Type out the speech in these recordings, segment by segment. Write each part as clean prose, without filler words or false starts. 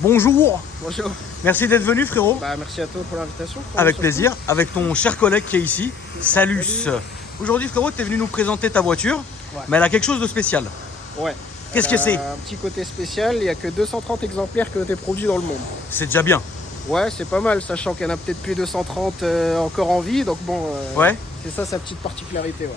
Bonjour. Bonjour. Merci d'être venu frérot. Merci à toi pour l'invitation. Avec plaisir, avec ton cher collègue qui est ici, Salus. Aujourd'hui frérot, tu es venu nous présenter ta voiture, mais elle a quelque chose de spécial. Ouais. Qu'est-ce que c'est? Un petit côté spécial, il n'y a que 230 exemplaires qui ont été produits dans le monde. C'est déjà bien. Ouais, c'est pas mal, sachant qu'il y en a peut-être plus de 230 encore en vie, donc bon, Ouais. c'est ça sa petite particularité. Ouais.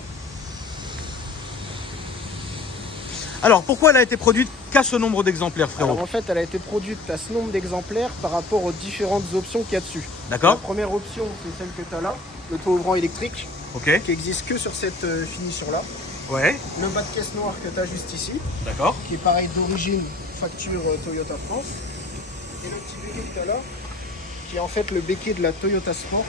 Alors pourquoi elle a été produite qu'à ce nombre d'exemplaires frérot? Alors en fait, elle a été produite à ce nombre d'exemplaires par rapport aux différentes options qu'il y a dessus. La D'accord. première option, c'est celle que tu as là, le toit ouvrant électrique, Ok. qui existe que sur cette finition-là. Ouais. Le bas de caisse noir que tu as juste ici, D'accord. qui est pareil d'origine facture Toyota France. Et le petit béquet que tu as là, qui est en fait le béquet de la Toyota Sport.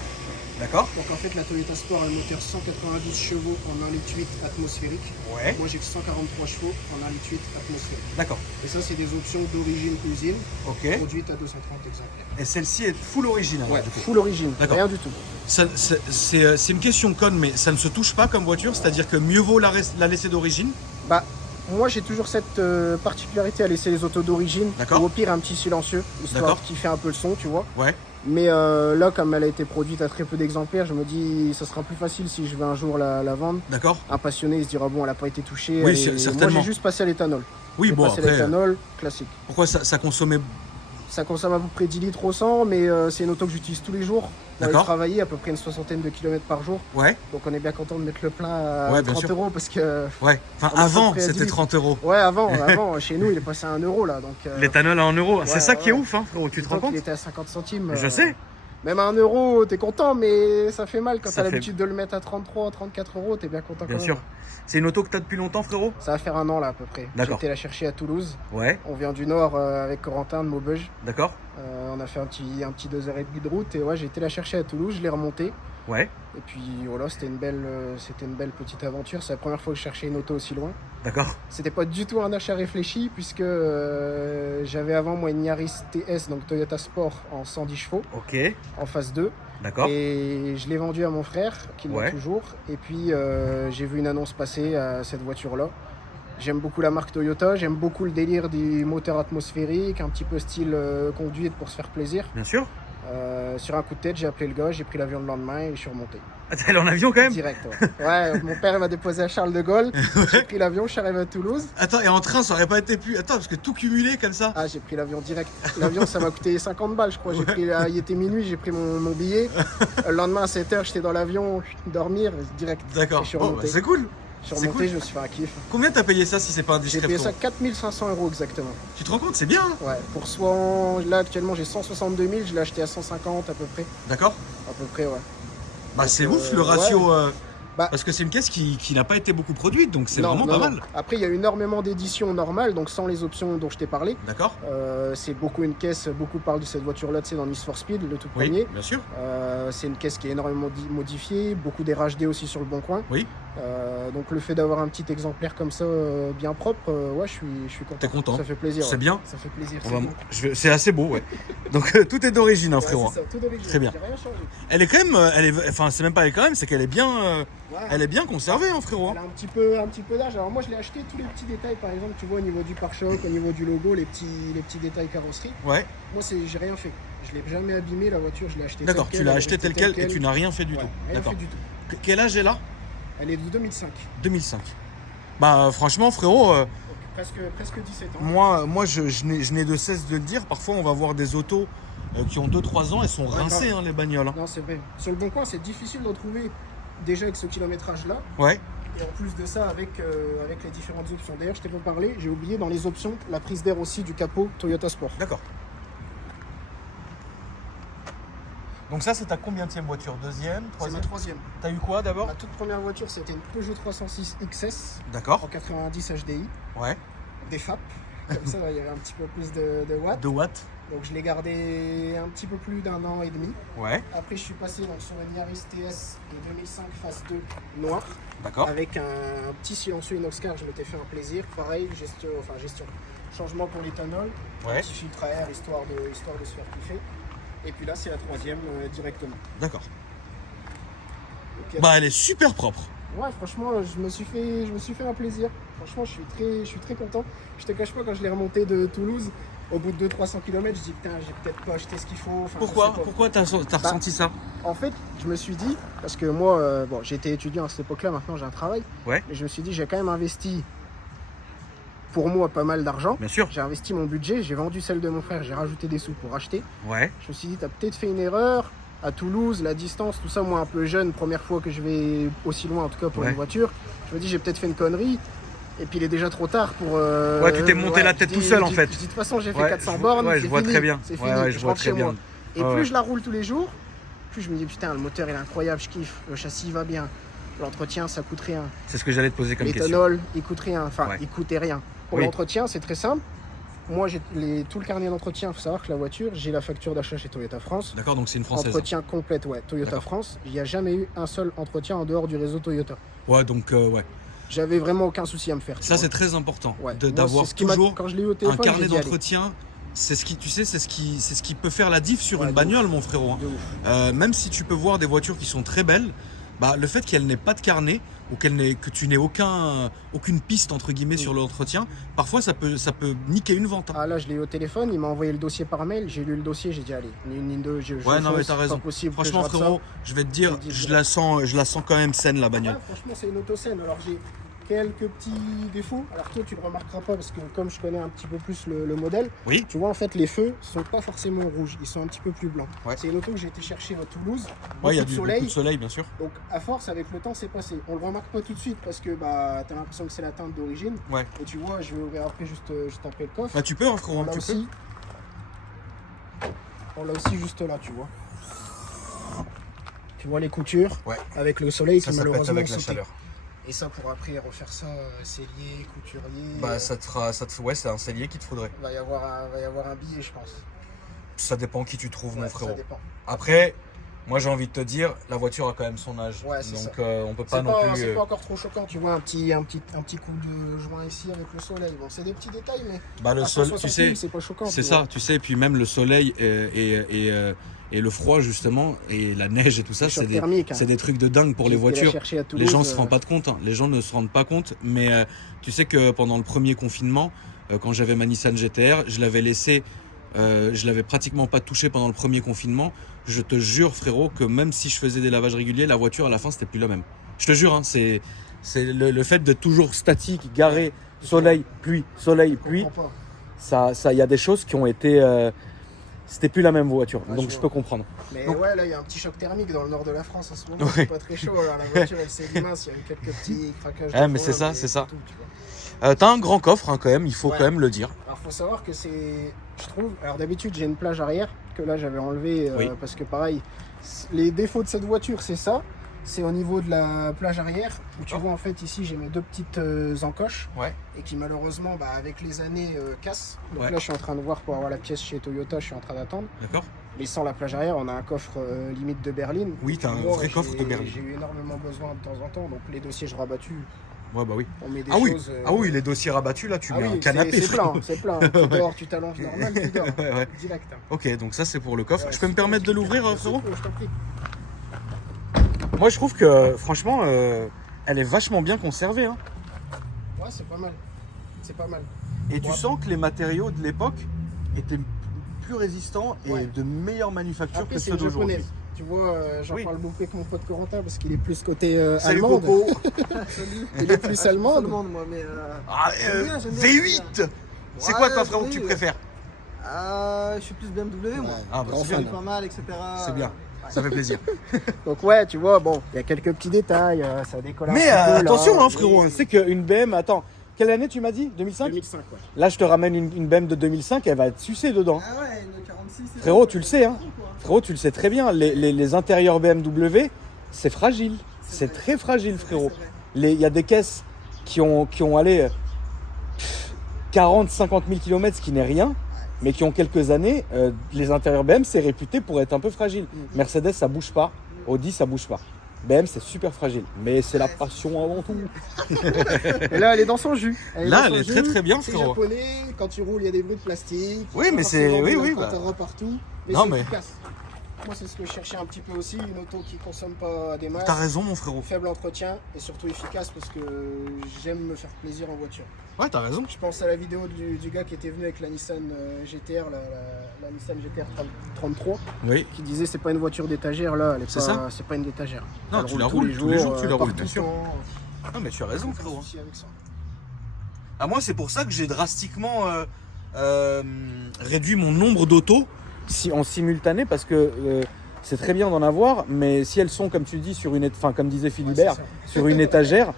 D'accord. Donc en fait la Toyota Sport a un moteur 192 chevaux en 1,8 litre atmosphérique. Ouais. Moi j'ai que 143 chevaux en 1,8 litre atmosphérique. D'accord. Et ça c'est des options d'origine usine, Ok. produites à 230 exemplaires. Et celle-ci est full original. Ouais, du coup. full origine, D'accord. rien du tout. C'est une question conne, mais ça ne se touche pas comme voiture, c'est-à-dire que mieux vaut la laisser d'origine. Bah, moi j'ai toujours cette particularité à laisser les autos d'origine, D'accord. ou au pire un petit silencieux, histoire D'accord. qui fait un peu le son, tu vois. Ouais. Mais là, comme elle a été produite à très peu d'exemplaires, je me dis ça sera plus facile si je vais un jour la vendre. D'accord. Un passionné, il se dira bon, elle n'a pas été touchée. Oui, elle est- certainement. Moi j'ai juste passé à l'éthanol. Oui, J'ai bon passé à après, l'éthanol, classique. pourquoi ça consommait? Ça consomme à peu près 10 litres au 100, mais c'est une auto que j'utilise tous les jours. Pour aller D'accord. travailler à peu près une soixantaine de kilomètres par jour. Ouais. Donc on est bien content de mettre le plein à Ouais, bien 30 sûr. euros parce que... Ouais. Enfin, On est à peu avant, près à 10 c'était litres. 30 euros. Ouais, avant, chez nous, il est passé à 1 euro là. Donc, L'éthanol à 1 euro. C'est ouais, ça qui est ouais. ouf, hein, frérot. Tu te rends donc, compte? il était à 50 centimes. Je sais. Même à 1 euro, t'es content, mais ça fait mal quand Ça t'as fait- l'habitude de le mettre à 33, 34 euros, t'es bien content Bien quand sûr. même. C'est une auto que t'as depuis longtemps, frérot? Ça va faire 1 an là à peu près. J'ai D'accord. été la chercher à Toulouse. Ouais. On vient du nord avec Corentin de Maubeuge. D'accord. On a fait un petit 2h30 de route et ouais, j'ai été la chercher à Toulouse, je l'ai remontée. Ouais. Et puis voilà, c'était une belle petite aventure. C'est la première fois que je cherchais une auto aussi loin. D'accord. C'était pas du tout un achat réfléchi puisque j'avais avant moi une Yaris TS, donc Toyota Sport en 110 chevaux, Ok. en phase 2. D'accord. Et je l'ai vendu à mon frère, qui l'a Ouais. toujours. Et puis j'ai vu une annonce passer à cette voiture-là. J'aime beaucoup la marque Toyota, j'aime beaucoup le délire du moteur atmosphérique, un petit peu style conduite pour se faire plaisir. Bien sûr. Sur un coup de tête, j'ai appelé le gars, j'ai pris l'avion le lendemain et je suis remonté. Ah, t'es allé en avion quand même? Direct, ouais. Ouais, mon père il m'a déposé à Charles de Gaulle, j'ai pris l'avion, je suis arrivé à Toulouse. Attends, et en train, ça aurait pas été plus. Attends, parce que tout cumulé comme ça. Ah, j'ai pris l'avion direct. L'avion, ça m'a coûté 50 balles, je crois. Il était minuit, j'ai pris mon billet. Le lendemain à 7h, j'étais dans l'avion, dormir, direct. D'accord. Et je suis Bon, bah, remonté. c'est cool. Je suis c'est remonté, cool. je me suis fait un kiff. Combien t'as payé ça si c'est pas J'ai indiscret? payé ça frérot 4500 € exactement. Tu te rends compte? C'est bien, hein? Ouais, pour soit. Là, actuellement, j'ai 162 000, je l'ai acheté à 150 à peu près. D'accord. À peu près, ouais. Bah, Donc, c'est ouf le ratio. Bah- Parce que c'est une caisse qui n'a pas été beaucoup produite, donc c'est Non, vraiment non, pas non. mal. Après, il y a énormément d'éditions normales, donc sans les options dont je t'ai parlé. D'accord. C'est beaucoup une caisse, beaucoup parlent de cette voiture-là, tu sais, dans Need for Speed, le tout Oui, premier. bien sûr. C'est une caisse qui est énormément modifiée, beaucoup d'RHD aussi sur le bon coin. Oui. Donc le fait d'avoir un petit exemplaire comme ça, bien propre, ouais, je suis content. T'es content? Ça fait plaisir. C'est ouais. bien. Ça fait plaisir. On c'est va- beau. C'est assez beau, ouais. Donc tout est d'origine, hein, Ouais, frérot. c'est ça, tout d'origine. Très bien. J'ai rien changé. Elle est quand même, enfin c'est même pas elle quand même, c'est qu'elle est bien, Ouais. elle est bien conservée, hein, frérot. Elle a un petit peu d'âge. Alors moi je l'ai acheté tous les petits détails, par exemple, tu vois au niveau du pare-choc, au niveau du logo, les petits détails carrosserie. Ouais. Moi j'ai rien fait. Je l'ai jamais abîmé la voiture, je l'ai acheté. D'accord. telle Tu quelle, l'as elle est acheté restée tel quel et tu n'as rien fait du Ouais, tout. rien D'accord. fait du tout. Quel âge est là? Elle est de 2005. 2005. Bah franchement, frérot. Donc presque 17 ans. Moi je n'ai de cesse de le dire. Parfois, on va voir des autos qui ont 2-3 ans, elles sont rincées, grave. hein, les bagnoles. Hein. Non, c'est vrai. Sur le bon coin, c'est difficile d'en trouver déjà avec ce kilométrage-là. Ouais. Et en plus de ça, avec les différentes options. D'ailleurs, je t'ai pas parlé, j'ai oublié dans les options la prise d'air aussi du capot Toyota Sport. D'accord. Donc ça, c'est ta combienième voiture? Deuxième, C'est ma troisième? troisième. T'as eu quoi d'abord? Ma toute première voiture, c'était une Peugeot 306 XS en D'accord. 90 HDI, Ouais. des FAP. Comme ça, il y avait un petit peu plus de watts. 2 watts. Donc je l'ai gardé un petit peu plus d'1 an et demi. Ouais. Après, je suis passé donc, sur une Yaris TS de 2005 phase 2 noir. D'accord. Avec un petit silencieux inox car, je m'étais fait un plaisir. Pareil, gestion. Changement pour l'éthanol, un Ouais. petit filtre à air histoire de se faire kiffer. Et puis là, c'est la troisième directement. D'accord. Donc, Bah elle est super propre. ouais, franchement, je me suis fait un plaisir. Franchement, je suis très content. Je te cache pas, quand je l'ai remonté de Toulouse, Au bout de 200-300 km, je dis putain, j'ai peut-être pas acheté ce qu'il faut. Enfin, Pourquoi je sais pas. Pourquoi t'as ressenti ça? En fait, je me suis dit, parce que moi, bon, j'étais étudiant à cette époque-là, maintenant j'ai un travail. Ouais. Mais je me suis dit, j'ai quand même investi, pour moi, pas mal d'argent. Bien sûr. J'ai investi mon budget, j'ai vendu celle de mon frère, j'ai rajouté des sous pour acheter. Ouais. Je me suis dit, t'as peut-être fait une erreur. À Toulouse, la distance, tout ça, moi un peu jeune, première fois que je vais aussi loin, en tout cas pour Ouais. une voiture. Je me dis, j'ai peut-être fait une connerie. Et puis il est déjà trop tard pour. Ouais, tu t'es monté la tête tout seul, en fait. Je dis, de toute façon, j'ai fait Ouais, 400 je- bornes. ouais, je c'est vois fini, très bien. C'est Ouais, fini, ouais, je je vois rentre très chez bien. moi. Et Ouais, plus ouais. je la roule tous les jours, plus je me dis, putain, le moteur il est incroyable, je kiffe. Le châssis va bien. L'entretien, ça coûte rien. C'est ce que j'allais te poser comme question. L'éthanol, il coûte rien. Enfin, Ouais. il coûtait rien. Pour Oui. l'entretien, c'est très simple. Moi, j'ai tout le carnet d'entretien. Il faut savoir que la voiture, j'ai la facture d'achat chez Toyota France. D'accord, donc c'est une française. Entretien complète, ouais. Toyota D'accord. France. Il n'y a jamais eu un seul entretien en dehors du réseau Toyota. Ouais, donc ouais. J'avais vraiment aucun souci à me faire. tu Ça, vois. c'est très important Ouais. Moi, d'avoir c'est ce qui m'a- toujours Quand je l'ai eu au un téléphone, carnet j'ai dit, allez. d'entretien. C'est ce qui, tu sais, c'est ce qui peut faire la diff sur Ouais, une de bagnole, mon frérot. hein. De ouf. Même si tu peux voir des voitures qui sont très belles, bah, le fait qu'elle n'ait pas de carnet ou que tu n'aies aucune piste entre guillemets sur l'entretien, parfois ça peut niquer une vente. hein. Ah là, je l'ai eu au téléphone, il m'a envoyé le dossier par mail, j'ai lu le dossier, j'ai dit allez, une ligne 2, je Ouais, non, mais fonce, t'as c'est raison. pas possible que Franchement, je rate frérot, je vais te dire, J'ai dit je la sens quand même saine la ça. bagnole. Ouais, franchement, c'est une autoscène. Alors j'ai quelques petits défauts. Alors toi, tu le remarqueras pas parce que comme je connais un petit peu plus le modèle, Oui. tu vois en fait les feux sont pas forcément rouges, ils sont un petit peu plus blancs. Ouais. C'est une auto que j'ai été chercher à Toulouse. Ouais, il y a Beaucoup de beaucoup soleil. de soleil, bien sûr. Donc à force, avec le temps, c'est passé. On le remarque pas tout de suite parce que bah t'as l'impression que c'est la teinte d'origine. Ouais. Et tu vois, je vais ouvrir après juste après le coffre. Bah, tu peux, hein, frérot, On l'a tu aussi. On l'a aussi juste là, tu vois. Tu vois les coutures Ouais. avec le soleil Ça qui pète malheureusement avec la sautait. chaleur. Et ça pour après refaire ça, cellier, couturier. Bah, ouais, c'est un cellier qu'il te faudrait. va y avoir un billet, je pense. Ça dépend qui tu trouves, mon Ouais, frérot. ça dépend. Après, moi j'ai envie de te dire, la voiture a quand même son âge. Ouais, c'est donc ça. on peut pas C'est non pas, plus. c'est pas encore trop choquant, tu vois, un petit coup de joint ici avec le soleil. Bon, c'est des petits détails, mais Bah, le à soleil, 160 tu sais, 000, c'est pas choquant. c'est tu ça, vois. tu sais, et puis même le soleil et le froid justement, et la neige et tout ça, Le choc c'est des, thermique, hein. c'est des trucs de dingue pour les J'ai été la voitures. chercher à Les Toulouse, gens se rendent pas compte, hein. Les gens ne se rendent pas compte, mais tu sais que pendant le premier confinement, quand j'avais ma Nissan GTR, je l'avais pratiquement pas touché pendant le premier confinement. Je te jure, frérot, que même si je faisais des lavages réguliers, la voiture à la fin c'était plus la même. Je te jure, hein, c'est le fait d'être toujours statique, garé, soleil, pluie, Je comprends pas. ça, y a des choses qui ont été, c'était plus la même voiture, Ouais, donc je je vois. peux comprendre. Mais Donc- ouais, là, il y a un petit choc thermique dans le nord de la France en ce moment. Ouais. C'est pas très chaud. Alors, la voiture, elle s'est mince. Il y a eu quelques petits craquages. Ouais, de mais joints, c'est ça, c'est ça. tout, tu vois. T'as un grand coffre hein, quand même, il faut Ouais. quand même le dire. Alors, faut savoir que c'est. Je trouve. Alors, d'habitude, j'ai une plage arrière que là, j'avais enlevé Oui. parce que, pareil, les défauts de cette voiture, c'est ça. C'est au niveau de la plage arrière où tu vois, en fait, ici, j'ai mes deux petites encoches Ouais. et qui, malheureusement, bah, avec les années, cassent. Donc Ouais. là, je suis en train de voir pour avoir la pièce chez Toyota, je suis en train d'attendre. D'accord. Mais sans la plage arrière, on a un coffre limite de berline. Oui, t'as un Moi, vrai coffre de berline. J'ai eu énormément besoin de temps en temps, donc les dossiers, je rabattus. Ouais, bah oui. On met des Ah oui, choses. ah oui, les dossiers rabattus là, tu mets oui, un canapé. c'est plein, frérot. c'est plein. Tu dors, tu t'allonges normal, tu dors. Ouais, ouais. Direct. hein. Ok, donc ça c'est pour le coffre. Ouais, je peux me c'est permettre de bon, l'ouvrir, je frérot t'en prie. Moi je trouve que franchement, elle est vachement bien conservée. Hein. Ouais, c'est pas mal. C'est pas mal. Et tu Ouais. sens que les matériaux de l'époque étaient plus résistants et Ouais. de meilleure manufacture Après, que c'est ceux une japonaise. d'aujourd'hui. Tu vois, j'en Oui. parle beaucoup avec mon pote Corentin parce qu'il est plus côté Salut allemande. Coco. Il est plus allemande. moi, mais. Ah, J'aime bien, j'aime bien, V8. C'est quoi toi frérot que tu oui. préfères? Je suis plus BMW, moi. Ah bah Grand c'est fan. bien. Pas mal, etc. C'est bien. Ça fait plaisir. Donc ouais, tu vois, bon, il y a quelques petits détails, ça décolle un Mais petit peu, là. attention hein, frérot, Oui. c'est qu'une BM, attends, quelle année tu m'as dit? 2005? 2005, ouais. Là je te ramène une BM de 2005, elle va être sucée dedans. Ah ouais, une 46. c'est Frérot, bon. tu le sais, hein. Frérot, tu le sais très bien, les intérieurs BMW, c'est fragile. C'est vrai. très fragile, C'est frérot. vrai, c'est vrai. Il y a des caisses qui ont allé 40-50 000 km, ce qui n'est rien, mais qui ont quelques années. Les intérieurs BM, c'est réputé pour être un peu fragile. Mercedes, ça bouge pas. Audi, ça bouge pas. BM, c'est super fragile. Mais c'est la passion avant tout. Et là, elle est dans son jus. Là, dans elle son est très, jus. très bien, C'est frérot. japonais, quand tu roules, il y a des bruits de plastique. Oui, mais Pas c'est- forcément oui, bon, oui, la bah. pâtera partout. Mais Non, c'est mais- efficace. Moi, c'est ce que je cherchais un petit peu aussi, une auto qui consomme pas des masses, T'as raison, mon frérot. faible entretien et surtout efficace parce que j'aime me faire plaisir en voiture. Ouais, t'as raison. Je pense à la vidéo du gars qui était venu avec la Nissan GTR, la Nissan GTR 33, Oui. qui disait c'est pas une voiture d'étagère là, C'est ça. c'est pas une d'étagère. Non, Elle tu la roule roules tous les jours, tu la roules, par bien tout sûr. temps. Non, mais tu as raison, Aucun frérot. souci avec ça. Ah, moi, c'est pour ça que j'ai drastiquement réduit mon nombre d'autos en simultané parce que c'est très bien d'en avoir, mais si elles sont, comme tu dis, sur une, enfin, comme disait Philibert, Ouais, sur une étagère,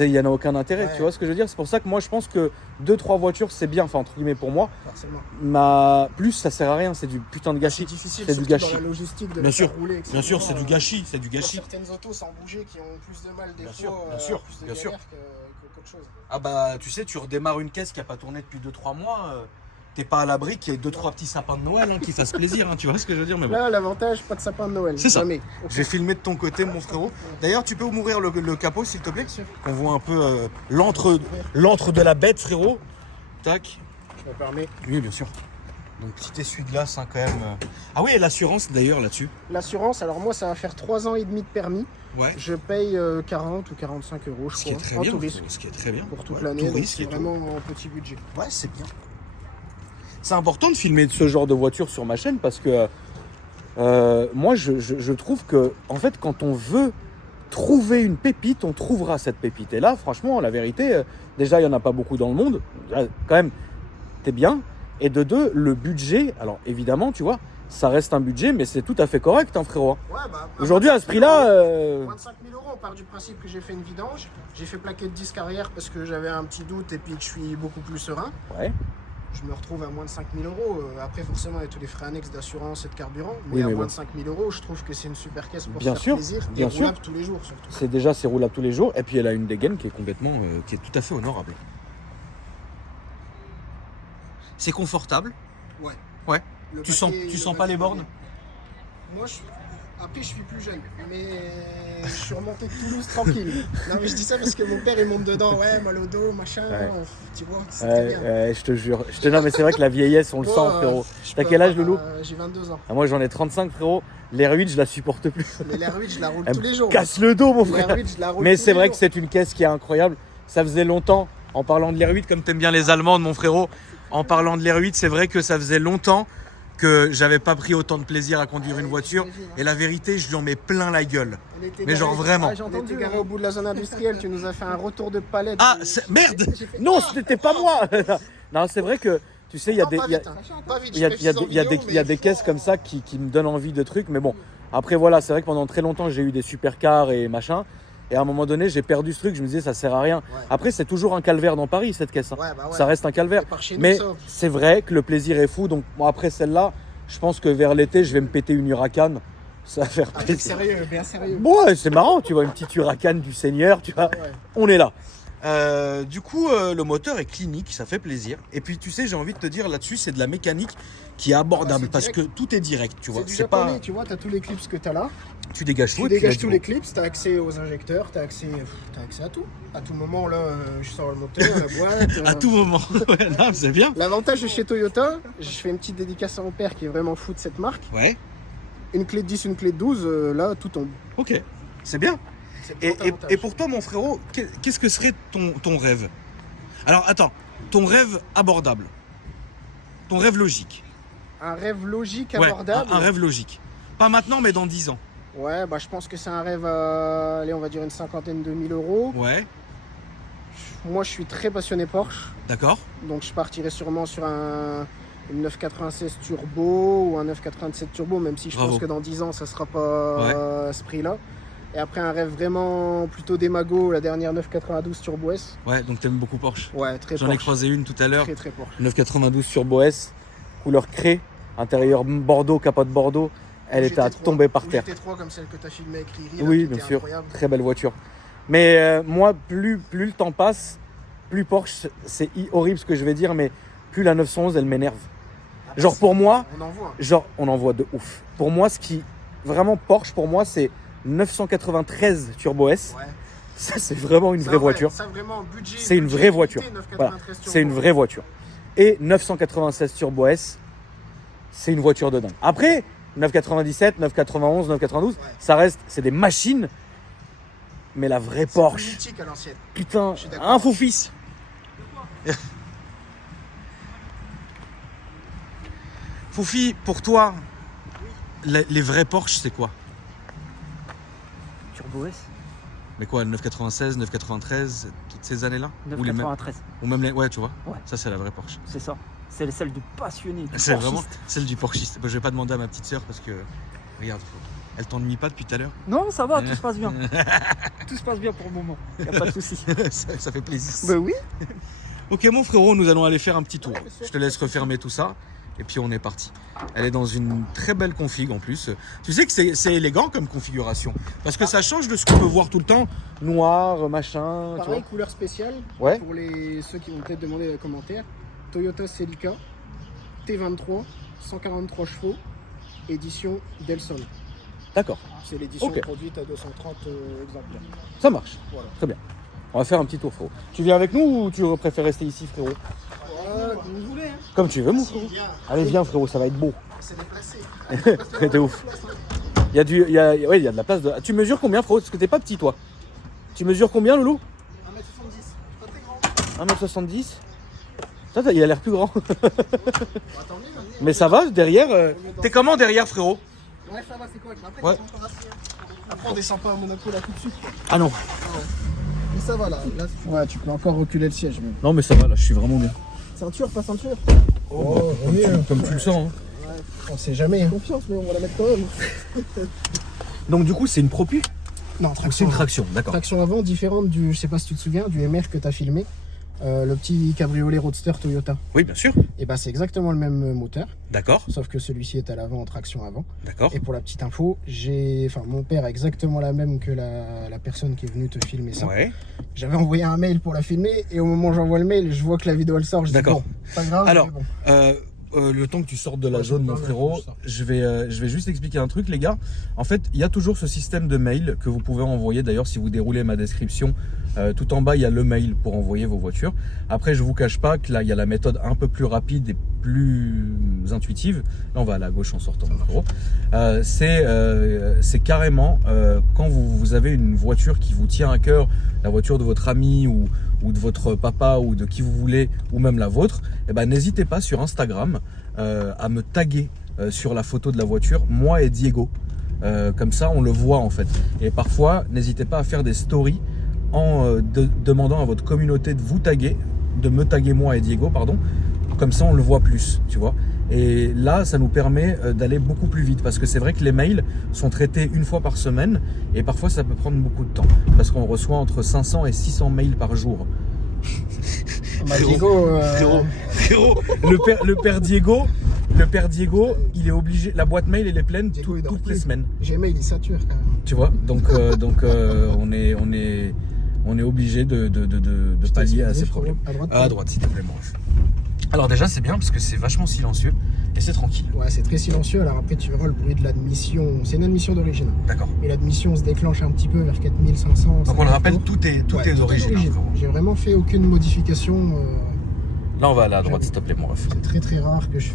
il n'y en a aucun intérêt. Ouais. Tu vois ce que je veux dire? C'est pour ça que moi, je pense que 2-3 voitures, c'est bien, enfin, entre guillemets, pour moi. Forcément. Plus, ça sert à rien, c'est plus de C'est gâchis. difficile, C'est du surtout gâchis. dans la logistique de Bien les sûr. faire rouler, etc. Bien sûr, c'est du gâchis, c'est du Il y a gâchis. certaines autos sans bouger qui ont plus de mal des Bien fois, sûr, bien sûr, plus de bien sûr. galère qu'autre chose. Ah bah, tu sais, tu redémarres une caisse qui n'a pas tourné depuis 2-3 mois, t'es pas à l'abri qu'il y ait 2-3 petits sapins de Noël qui fassent plaisir, hein, tu vois ce que je veux dire, mais bon. Là, l'avantage, pas de sapin de Noël. C'est ça. Jamais. J'ai filmé de ton côté, mon frérot. D'ailleurs, tu peux m'ouvrir le capot, s'il te plaît? Qu'on voit un peu l'antre de la bête, frérot. Tac. Je me permets. Oui, bien sûr. Donc, petit essuie-glace, hein, quand même. Ah oui, et l'assurance, d'ailleurs, là-dessus. L'assurance, alors moi, ça va faire 3 ans et demi de permis. Ouais. Je paye 40 ou 45 euros, je Ce qui est crois, très en bien. tout risque. Ce qui est très bien. Pour toute Ouais, l'année, tout donc risque c'est et tout. vraiment un petit budget. Ouais, c'est bien. C'est important de filmer ce genre de voiture sur ma chaîne parce que moi, je trouve que, en fait, quand on veut trouver une pépite, on trouvera cette pépite. Et là, franchement, la vérité, déjà, il n'y en a pas beaucoup dans le monde. Quand même, t'es bien. Et de deux, le budget, alors évidemment, tu vois, ça reste un budget, mais c'est tout à fait correct, hein, frérot. Ouais, bah, Aujourd'hui, à ce prix-là, 25 000 euros, on part du principe que j'ai fait une vidange. J'ai fait plaquer de disque arrière parce que j'avais un petit doute et puis que je suis beaucoup plus serein. ouais. Je me retrouve à moins de 5 000 euros. Après, forcément, il y a tous les frais annexes d'assurance et de carburant. Mais Oui, à mais moins bon. de 5 000 euros, je trouve que c'est une super caisse pour Bien se faire sûr, plaisir. bien et sûr. roulable tous les jours, surtout. C'est roulable tous les jours. Et puis, elle a une dégaine qui est complètement, qui est tout à fait honorable. C'est confortable. Ouais. Ouais. Le Tu paquet- le sens pas paquet les bornes? Moi, après, je suis plus jeune, mais je suis remonté de Toulouse tranquille. Non, mais je dis ça parce que mon père, il monte dedans. Ouais, mal au dos, machin. Ouais. Tu vois, c'est très bien. Je te jure. Non, mais c'est vrai que la vieillesse, on le Moi, sent, frérot. je T'as peux quel âge, avoir, Loulou? J'ai 22 ans. Ah, moi, j'en ai 35, frérot. L'R8, je la supporte plus. Mais l'R8, je la roule Elle tous les jours. casse le dos, mon frère. L'R8, je la roule Mais tous c'est les vrai que jours. c'est une caisse qui est incroyable. Ça faisait longtemps, en parlant de l'R8, comme t'aimes bien les Allemandes, mon frérot, en parlant de l'R8, c'est vrai que ça faisait longtemps que j'avais pas pris autant de plaisir à conduire une voiture. j'imagine, hein. Et la vérité, je lui en mets plein la gueule. On était Mais genre garé- vraiment. On était garé au bout de la zone industrielle. Tu nous as fait un retour de palette. Ah, merde. Non, ce n'était pas moi. Non, c'est vrai que, tu sais, il y a des... il y a- Il y a des caisses comme ça qui me donnent envie de trucs, mais bon, après voilà, c'est vrai que pendant très longtemps j'ai eu des supercars et machin, et à un moment donné j'ai perdu ce truc, je me disais ça sert à rien. Ouais. Après c'est toujours un calvaire dans Paris cette caisse, hein. Ouais, bah ouais. Ça reste un calvaire, Et par chez nous, mais ça. c'est vrai que le plaisir est fou, donc bon, après celle-là, je pense que vers l'été je vais me péter une Huracan, ça va faire Avec plaisir. sérieux, bien sérieux. Bon, ouais, c'est marrant, tu vois, une petite Huracan du Seigneur, tu vois, Ouais. on est là. Du coup, le moteur est clinique, ça fait plaisir. Et puis, tu sais, j'ai envie de te dire là-dessus, c'est de la mécanique qui est abordable c'est parce que direct. tout est direct, tu vois. C'est du C'est japonais, pas, tu vois, t'as tous les clips que t'as là. tu dégages tout. Tu et puis dégages let's tous go. les clips, t'as accès aux injecteurs, t'as accès à tout. À tout moment, là, je sors le moteur, la boîte. À tout moment. Ouais, non, c'est bien. L'avantage de chez Toyota, je fais une petite dédicace à mon père qui est vraiment fou de cette marque. Ouais, Une clé de 10, une clé de 12, là, tout tombe. ok. C'est bien. C'est le Et, grand et- avantage. et pour toi, mon frérot, qu'est-ce que serait ton rêve? Alors, attends, ton rêve abordable. Ton rêve logique. Un rêve logique, Ouais, abordable. un rêve logique. Pas maintenant, mais dans 10 ans. Ouais, bah je pense que c'est un rêve à, allez, on va dire une cinquantaine de mille euros. Ouais, Moi, je suis très passionné Porsche, d'accord. donc je partirais sûrement sur une 996 turbo ou un 997 turbo, même si je Bravo. pense que dans 10 ans, ça sera pas à ce prix-là. Et après, un rêve vraiment plutôt démago, la dernière 992 Turbo S. Ouais, donc t'aimes beaucoup Porsche. Ouais, très J'en ai Porsche. croisé une tout à l'heure. Très, très Porsche. 992 Turbo S, couleur craie, intérieur Bordeaux, capote Bordeaux. Elle Ou était à GT3, tomber par ou terre. GT3 comme celle que tu as filmée avec Riri. là, Oui, qui bien était sûr. incroyable. Très belle voiture. Mais moi, plus le temps passe, plus Porsche, c'est horrible ce que je vais dire, mais plus la 911, elle m'énerve. Genre pour moi, On en voit. genre on en voit de ouf. Pour moi, ce qui vraiment Porsche, pour moi, c'est 993 Turbo S. Ouais. Ça, c'est vraiment une Ça, vraie ouais, voiture. ça, vraiment, budget, C'est une budget vraie voiture. limité, 993 Voilà. Turbo. C'est une vraie voiture. Et 996 Turbo S, c'est une voiture de dingue. Après, 997, 991, 992, ça reste, c'est des machines. Mais la vraie Porsche, mythique à l'ancienne. putain, Je suis d'accord. un faux fils. Foufi, pour toi, les vrais Porsche, c'est quoi? Turbo S, Mais quoi, le 996, 993, toutes ces années-là? Ou les mêmes, 993, ou même les... Ouais, tu vois, Ouais. ça c'est la vraie Porsche. c'est ça. C'est celle du passionné, du C'est vraiment porchiste. celle du Porschiste. Bon, je vais pas demander à ma petite sœur parce que, regarde, elle t'ennuie pas depuis tout à l'heure. Non, ça va, tout se passe bien. Tout se passe bien pour le moment, y a pas de souci. ça fait plaisir. Bah oui. Ok mon frérot, nous allons aller faire un petit tour. Je te laisse refermer tout ça et puis on est parti. Elle est dans une très belle config en plus. Tu sais que c'est élégant comme configuration parce que ça change de ce qu'on peut voir tout le temps. Noir, machin, tu Pareil, vois. couleur spéciale. Ouais. Pour ceux qui vont peut-être demander dans les commentaires. Toyota Celica T23, 143 chevaux, édition Delson. D'accord, C'est l'édition Ok. produite à 230 exemplaires. ça marche. Voilà. Très bien. On va faire un petit tour, frérot. Tu viens avec nous ou tu préfères rester ici, frérot? Voilà, comme vous voulez. Hein. Comme tu veux, mon frérot. Bien, Allez, viens, frérot, ça va être beau. c'est déplacé. T'es ouf. Il y a de la place. Tu mesures combien, frérot? Parce que t'es pas petit, toi. Tu mesures combien, Loulou? 1m70, pas très grand. 1m70. Toi, il a l'air plus grand. Bah, tant mieux, hein. Mais ça va, derrière. T'es comment derrière frérot? Ouais, ça va, c'est correct. Après, Ouais. on descend pas assez, hein. Après, on descend pas à Monaco là tout de suite. Quoi. Ah non. Mais ça va là. Ouais, tu peux encore reculer le siège. Mais... Non, mais ça va, là, je suis vraiment bien. Ceinture, pas ceinture. Oh, comme tu le sens. Hein. On sait jamais. Hein. Confiance, mais on va la mettre quand même. Donc, du coup, c'est une propu? Non, Ou c'est traction. une traction, d'accord. Traction avant différente du, je sais pas si tu te souviens, du MR que tu as filmé. Le petit cabriolet roadster Toyota. Oui, bien sûr. Et bah c'est exactement le même moteur, D'accord, sauf que celui-ci est à l'avant en traction avant. d'accord. Et pour la petite info, mon père a exactement la même que la personne qui est venue te filmer ça. Ouais. J'avais envoyé un mail pour la filmer et au moment où j'envoie le mail, je vois que la vidéo elle sort. Je dis D'accord. bon, pas grave. Alors, mais bon. Le temps que tu sortes de la Ouais, zone, je mon peux pas, frérot, mais je vais juste expliquer un truc, les gars. En fait, il y a toujours ce système de mail que vous pouvez envoyer. D'ailleurs, si vous déroulez ma description, tout en bas, il y a le mail pour envoyer vos voitures. Après, je vous cache pas que là, il y a la méthode un peu plus rapide et plus intuitive. Là, on va à la gauche en sortant, mon frérot. C'est carrément quand vous avez une voiture qui vous tient à cœur, la voiture de votre ami ou de votre papa ou de qui vous voulez, ou même la vôtre, eh ben, n'hésitez pas sur Instagram à me taguer sur la photo de la voiture, moi et Diego. Comme ça, on le voit en fait. Et parfois, n'hésitez pas à faire des stories en demandant à votre communauté de vous taguer, de me taguer moi et Diego, pardon. Comme ça, on le voit plus, tu vois. Et là, ça nous permet d'aller beaucoup plus vite parce que c'est vrai que les mails sont traités une fois par semaine et parfois ça peut prendre beaucoup de temps parce qu'on reçoit entre 500 et 600 mails par jour. Bah, Diego, Frérot, Le père Diego, il est obligé. La boîte mail, elle est pleine Diego, il dort toutes les plus. semaines. Gmail il sature quand même. Tu vois. Donc, on est obligé de pallier à ces problèmes. À droite. à droite, s'il te plaît, mon ref. Alors déjà, c'est bien parce que c'est vachement silencieux et c'est tranquille. Ouais, c'est très silencieux. Alors après, tu verras le bruit de l'admission. C'est une admission d'origine. D'accord. Et l'admission se déclenche un petit peu vers 4500. Donc on le rappelle, tout est Ouais, d'origine. hein, frérot. J'ai vraiment fait aucune modification. Là, on va aller à droite, s'il te plaît, mon ref. C'est très très rare que je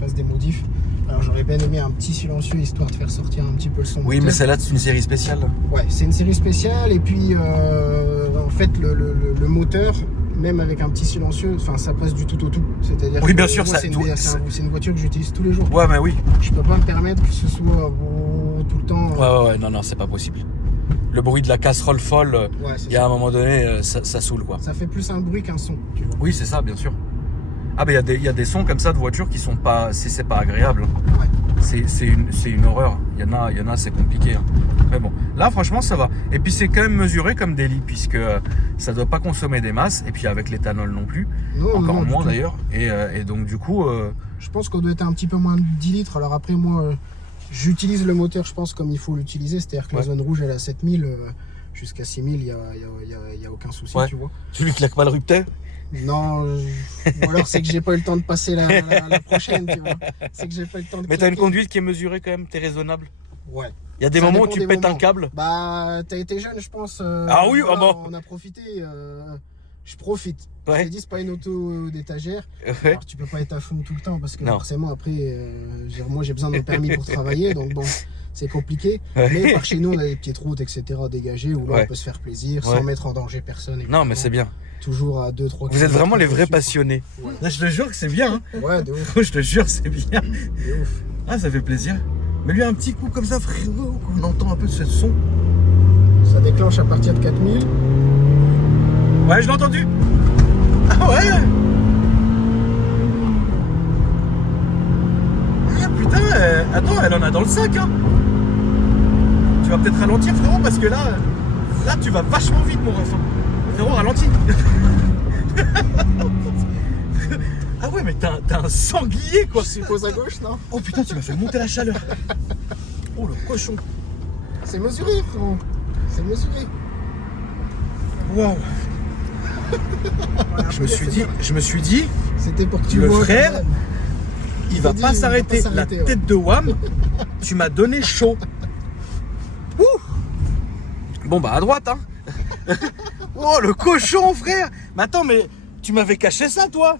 fasse des modifs. Alors j'aurais bien aimé un petit silencieux histoire de faire sortir un petit peu le son. Oui, moteur. mais celle-là, c'est une série spéciale. Ouais, c'est une série spéciale et puis en fait le moteur, même avec un petit silencieux, enfin ça passe du tout au tout. C'est-à-dire Oui, que bien sûr, moi, ça- c'est tout- c'est une voiture que j'utilise tous les jours. Ouais, mais oui. Je peux pas me permettre que ce soit tout le temps. Ouais, non, c'est pas possible. Le bruit de la casserole folle, Ouais, c'est il y a ça. un moment donné, ça saoule, quoi. Ça fait plus un bruit qu'un son, tu vois. Oui, c'est ça, bien sûr. Ah, ben il y a des sons comme ça de voitures qui sont pas. C'est pas agréable. Ouais. C'est une horreur. Il y en a, c'est compliqué. Hein. Mais bon, là, franchement, ça va. Et puis, c'est quand même mesuré comme des lits, puisque ça doit pas consommer des masses. Et puis, avec l'éthanol non plus. Non, Encore non, du moins tout. d'ailleurs. Et donc, du coup. Je pense qu'on doit être un petit peu moins de 10 litres. Alors après, moi, j'utilise le moteur, je pense, comme il faut l'utiliser. C'est-à-dire que Ouais. la zone rouge, elle est à 7000. Jusqu'à 6000, il y a aucun souci, Ouais. tu vois. Celui qui claque pas le rupteur. Non, ou alors c'est que j'ai pas eu le temps de passer la prochaine, tu vois. C'est que j'ai pas eu le temps de Mais t'as une claquer. conduite qui est mesurée quand même, t'es raisonnable. Ouais. Il y a des Ça moments où dépend tu des pètes un moments. câble. Bah, t'as été jeune, je pense. Ah oui, voilà, ah bon. On a profité. je profite. Ouais. Je te dis, c'est pas une auto d'étagère. Ouais. Alors, tu peux pas être à fond tout le temps parce que Non. forcément, après, moi, j'ai besoin d'un permis pour travailler. Donc, bon, c'est compliqué. Ouais. Mais par chez nous, on a des petites routes, etc. dégagées où là, Ouais. on peut se faire plaisir Ouais. sans mettre en danger personne. Non, évidemment. mais c'est bien. Toujours à 2-3 Vous êtes vraiment les vrais dessus, passionnés. Ouais. Là, je te jure que c'est bien. Hein. Ouais, de ouf. Je te jure, c'est bien. De ouf. Ah, ça fait plaisir. Mais lui, un petit coup comme ça, frérot, qu'on entend un peu ce son. Ça déclenche à partir de 4000. Ouais, je l'ai entendu. Ah ouais. Ah putain, attends, elle en a dans le sac, hein. Tu vas peut-être ralentir, frérot, parce que là, tu vas vachement vite, mon ref. Hein. Frérot, ralentis. Ah ouais, mais t'as un sanglier, quoi. Je suppose à gauche, non? Oh putain, tu m'as fait monter la chaleur. Oh le cochon. C'est mesuré, frérot. C'est mesuré. Waouh. Je me suis dit, C'était pour que tu le vois. frère, quand même. il va dit, pas il va s'arrêter. pas La s'arrêter, ouais. tête de Wham, tu m'as donné chaud. Ouh. Bon bah à droite, hein. Oh le cochon, frère. Mais attends, mais tu m'avais caché ça, toi.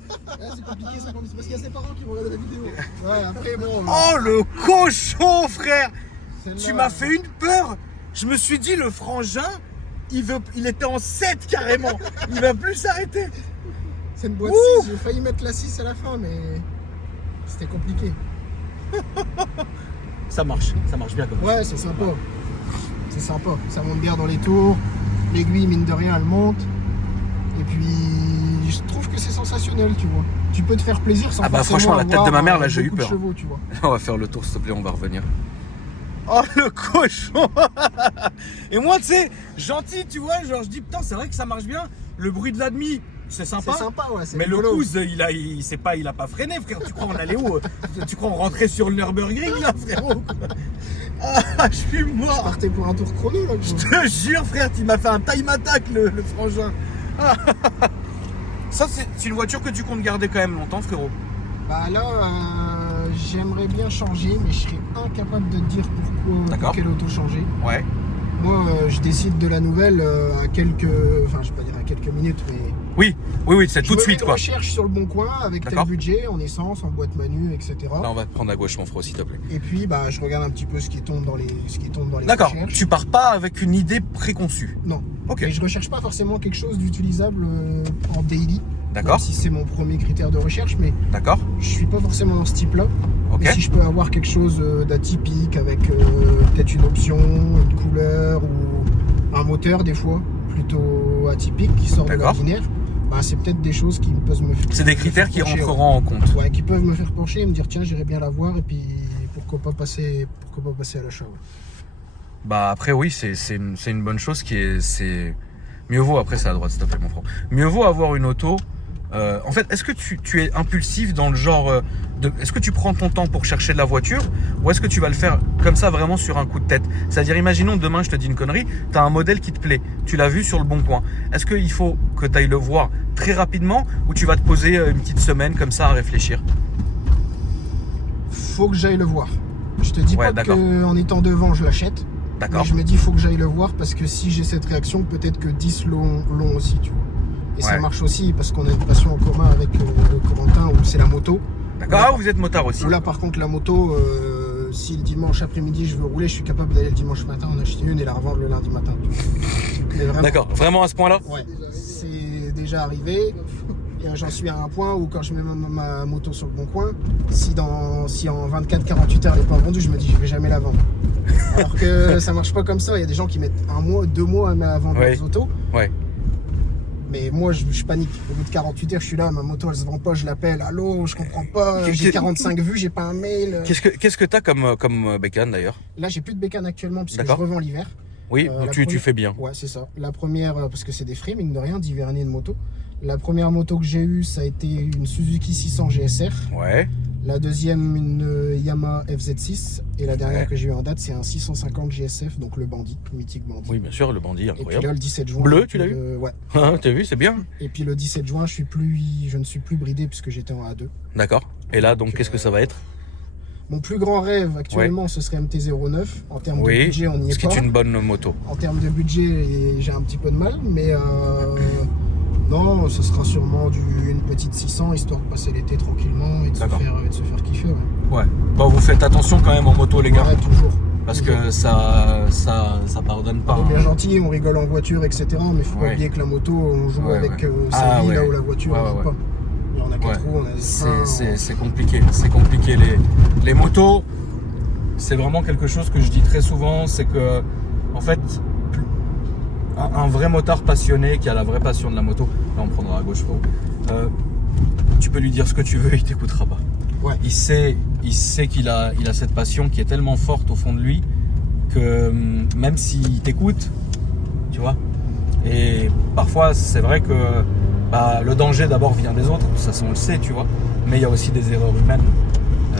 C'est compliqué, ça, parce qu'il y a ses parents qui vont regarder la vidéo. Ouais, après, bon. Oh le cochon, frère. celle-là, Tu m'as fait une peur. Je me suis dit, le frangin, il était en 7 carrément. Il va plus s'arrêter. C'est une boîte Ouh. 6. J'ai failli mettre la 6 à la fin, mais c'était compliqué. Ça marche bien comme ça. Ouais, c'est sympa. C'est sympa. Ça monte bien dans les tours. L'aiguille, mine de rien, elle monte. Et puis, je trouve que c'est sensationnel, tu vois. Tu peux te faire plaisir sans Ah bah, forcément franchement, la tête avoir, de ma mère, là, j'ai eu beaucoup de peur. chevaux, tu vois. On va faire le tour, s'il te plaît, on va revenir. Oh le cochon. Et moi, tu sais, gentil, tu vois, genre je dis putain, c'est vrai que ça marche bien. Le bruit de l'admi, c'est sympa. C'est sympa, ouais. C'est Mais le rigolo. couze, il a pas freiné, frère. Tu crois on allait où? Tu crois on rentrait sur le Nürburgring là, frérot? Ah, je suis mort. Partez pour un tour chrono, là. Je te jure, frère, tu m'as fait un time attack, le frangin. Ah. Ça, c'est une voiture que tu comptes garder quand même longtemps, frérot. Bah là, j'aimerais bien changer, mais je serais incapable de te dire pourquoi, D'accord. pour quelle auto changer. Ouais. Moi, je décide de la nouvelle à quelques, enfin, je vais pas dire à quelques minutes, mais Oui, c'est tout de suite, Je quoi. recherche sur le bon coin avec tel D'accord. budget, en essence, en boîte manu, etc. Là, on va te prendre à gauche, mon frérot, s'il te plaît. Et puis, bah, je regarde un petit peu ce qui tombe dans les D'accord. recherches. Tu pars pas avec une idée préconçue. Non. Ok. Et je recherche pas forcément quelque chose d'utilisable en daily. D'accord. Même si c'est mon premier critère de recherche, mais D'accord. je suis pas forcément dans ce type-là. Ok. Et si je peux avoir quelque chose d'atypique avec peut-être une option, une couleur ou un moteur des fois plutôt atypique qui sort de D'accord. l'ordinaire, bah, c'est peut-être des choses qui peuvent me faire. C'est des critères qui pencher, rentreront en compte. ouais, qui peuvent me faire pencher et me dire tiens j'irais bien la voir et puis pourquoi pas passer à l'achat. Ouais. Bah après oui, c'est une bonne chose c'est mieux vaut, après c'est à droite s'il te plaît mon frère. Mieux vaut avoir une auto. En fait, est-ce que tu es impulsif dans le genre est-ce que tu prends ton temps pour chercher de la voiture ou est-ce que tu vas le faire comme ça vraiment sur un coup de tête? C'est-à-dire imaginons demain je te dis une connerie, tu as un modèle qui te plaît, tu l'as vu sur le bon coin. Est-ce qu'il faut que tu ailles le voir très rapidement ou tu vas te poser une petite semaine comme ça à réfléchir? Faut que j'aille le voir. Je te dis Ouais, pas d'accord. qu'en étant devant je l'achète. D'accord. Mais je me dis faut que j'aille le voir parce que si j'ai cette réaction peut-être que 10 l'ont aussi tu vois. Et ça Ouais. marche aussi parce qu'on a une passion en commun avec Corentin où c'est la moto. D'accord. Ah, vous êtes motard aussi. Où là par contre la moto si le dimanche après-midi je veux rouler je suis capable d'aller le dimanche matin en acheter une et la revendre le lundi matin. Mais vraiment, D'accord. Vraiment à ce point-là? ouais, c'est déjà arrivé. Et j'en suis à un point où quand je mets ma moto sur le bon coin, si en 24-48 heures elle n'est pas vendue, je me dis je vais jamais la vendre. Alors que ça marche pas comme ça. Il y a des gens qui mettent 1 mois, 2 mois à vendre Ouais. leurs autos. Ouais. Mais moi je panique. Au bout de 48 heures, je suis là, ma moto elle se vend pas, je l'appelle. Allô, je comprends pas. J'ai 45 vues, j'ai pas un mail. Qu'est-ce que t'as comme bécane d'ailleurs? Là j'ai plus de bécane actuellement puisque je D'accord. revends l'hiver. Oui, La donc tu première- fais bien. Ouais, c'est ça. La première, parce que c'est des frais, mine de rien, d'hivernier de moto. La première moto que j'ai eue, ça a été une Suzuki 600 GSR. Ouais. La deuxième, une Yamaha FZ6. Et la dernière Ouais. que j'ai eue en date, c'est un 650 GSF, donc le Bandit, le mythique Bandit. Oui, bien sûr, le bandit, Et puis incroyable. là, le 17 juin. Bleu, tu l'as eu Ouais. Hein, t'as vu, c'est bien. Et puis le 17 juin, je ne suis plus bridé puisque j'étais en A2. D'accord. Et là, donc, qu'est-ce que ça va être? Mon plus grand rêve actuellement, ce serait MT-09. En termes de Oui, budget, on n'y ce est qui pas. est une bonne moto. En termes de budget, j'ai un petit peu de mal, mais Non, ce sera sûrement une petite 600 histoire de passer l'été tranquillement et de se D'accord. faire kiffer. Ouais, Ouais. Bon, vous faites attention quand même en moto, les gars. ouais toujours. Parce que ça pardonne pas. On est bien hein. gentil, on rigole en voiture, etc. Mais faut pas Ouais. oublier que la moto, on joue Ouais, avec ouais. sa Ah, vie ouais. là où la voiture Ouais, ne ouais, joue ouais. pas. Et on a 4 Ouais. roues, on a des freins, C'est compliqué. C'est compliqué. Les motos, c'est vraiment quelque chose que je dis très souvent. C'est que, en fait, un vrai motard passionné qui a la vraie passion de la moto, là on prendra à gauche, frérot. Tu peux lui dire ce que tu veux, il t'écoutera pas. Ouais. Il sait qu'il a cette passion qui est tellement forte au fond de lui que même s'il t'écoute, tu vois. Et parfois, c'est vrai que le danger d'abord vient des autres, ça on le sait, tu vois. Mais il y a aussi des erreurs humaines.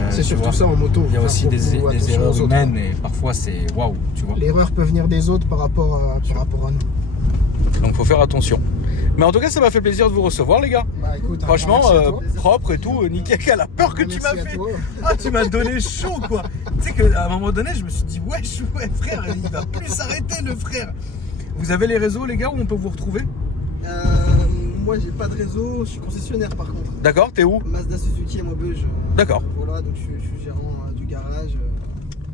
C'est tu surtout vois. ça en moto. Il y a Faire aussi des beaucoup attention erreurs aux autres. humaines et parfois c'est waouh, tu vois. L'erreur peut venir des autres par rapport à nous. Donc faut faire attention. Mais en tout cas, ça m'a fait plaisir de vous recevoir, les gars. Bah, écoute, un Franchement, grand merci à toi. propre et tout, nickel. Quelle la peur que tu Merci m'as à fait. toi. Ah, tu m'as donné chaud, quoi. Tu sais qu'à un moment donné, je me suis dit, ouais, frère, il va plus s'arrêter, le frère. Vous avez les réseaux, les gars, où on peut vous retrouver? Moi j'ai pas de réseau, je suis concessionnaire par contre. D'accord, t'es où? Mazda Suzuki à Maubeuge. D'accord. Voilà, donc je suis gérant du garage.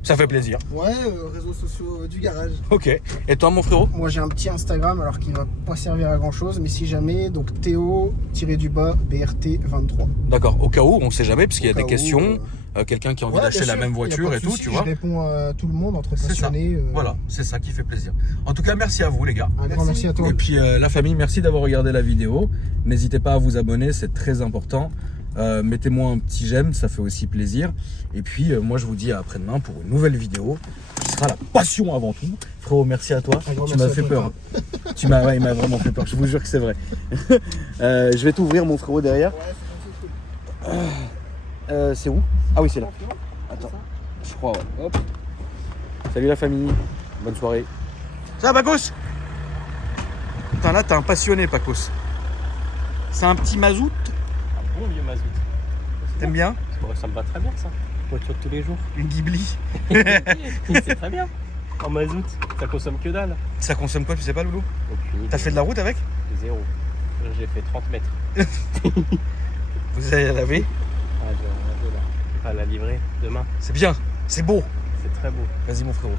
Ça fait plaisir. Ouais, réseaux sociaux du garage. Ok. Et toi, mon frérot? Moi j'ai un petit Instagram alors qui va pas servir à grand chose, mais si jamais, donc Théo-BRT23. D'accord. Au cas où, on sait jamais, parce qu'il y a Au des cas où, questions, quelqu'un qui a envie Ouais, d'acheter bien la sûr, même y a voiture pas de et tout, souci, tu vois. Je réponds à tout le monde entre C'est ça. passionnés. Voilà, c'est ça qui fait plaisir. En tout cas, merci à vous, les gars. Un grand merci à toi. Et puis la famille, merci d'avoir regardé la vidéo. N'hésitez pas à vous abonner, c'est très important. Mettez-moi un petit j'aime, ça fait aussi plaisir. Et puis moi je vous dis à après-demain pour une nouvelle vidéo qui sera la passion avant tout. Frérot, merci à toi. Un grand Tu merci m'as à fait toi. peur. Il m'a vraiment fait peur. Je vous jure que c'est vrai. Je vais t'ouvrir mon frérot derrière. C'est où? Ah oui, c'est là. Attends, je crois. Ouais. Hop. Salut la famille. Bonne soirée. Ça va, Pacos? Putain, là t'es un passionné, Pacos. C'est un petit mazout. Un bon vieux mazout. T'aimes bien? Ça me va très bien ça. Voiture de tous les jours. Une Ghibli. C'est très bien. En mazout, ça consomme que dalle. Ça consomme quoi, tu sais pas, Loulou? Aucune idée. T'as fait de la route avec? Zéro. J'ai fait 30 mètres. Vous allez la laver? Ah, je vais là. À la livrer demain. C'est bien, c'est beau. C'est très beau. Vas-y mon frérot.